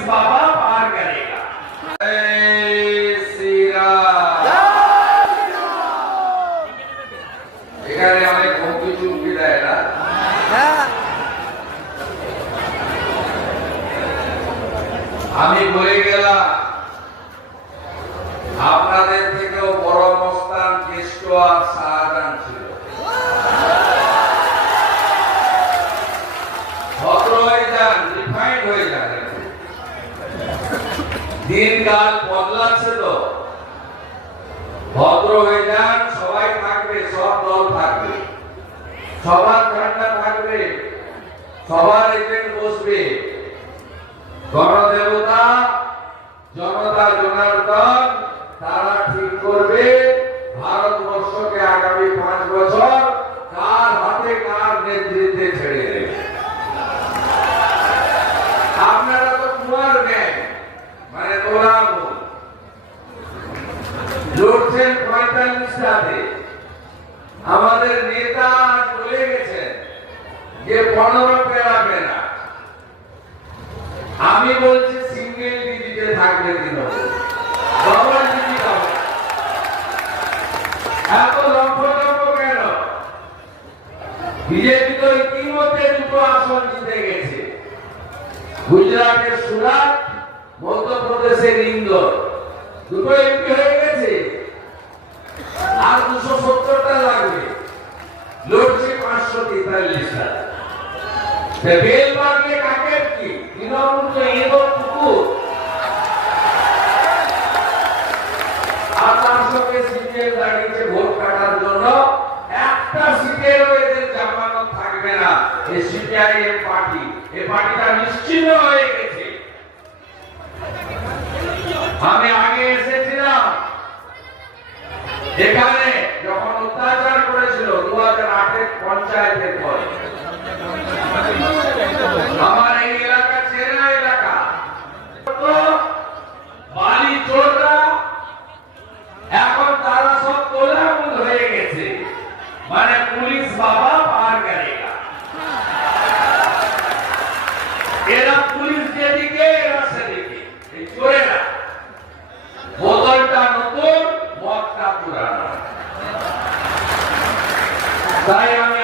बाबा पार करेगा जय श्री राम এখানে অনেক হুমকি চুমকি দেয় না আমি বলে গেলাম আপনাদের থেকেও বড় মস্তান কেষ্ট আর দিনকাল বদলাচ্ছে তো। ভদ্র হয়ে যান, সবাই থাকবে, সব দল থাকবে। সবার ঠান্ডা থাকবে, সবার এজেন্ট বসবে। গণদেবতা, জনতা, জনার্দন, তারা ঠিক করবে, ভারতবর্ষকে আগামী পাঁচ বছর কার হাতে কার নেতৃত্বে ছেড়ে দেবে। মানে তোলামূল লড়ছেন পঁয়তাল্লিশটাতে আমাদের নেতা বলে যে পনেরো পেরাবে না। আমি বলছি সিঙ্গেল ডিজিটে থাকবে এত কেন? বিজেপি তো ইতিমধ্যে দুটো আসন জিতে গেছে। গুজরাটের সুরাট দুটো এমপি হয়ে গেছে। আর দুশো সত্তরটা লাগবে। লড়ছে পাঁচশো তেতাল্লিশটা বেল কাকের কি? তৃণমূল কুকুর। দাঁড়িয়েছে ভোট কাটার জন্য। একটা থাকবে না। CPIM party. এই পার্টিটা নিশ্চিন্ন হয়ে গেছে। আমি আগে এসেছিলাম। এখানে যখন অত্যাচার করেছিল, দু হাজার আটের পঞ্চায়েতের পরে। আমার এই এলাকা চেনা এলাকা। বালি চোররা এখন তারা সব তোলামুল হয়ে গেছে। মানে পুলিশ বাবা পার করেগা 来来来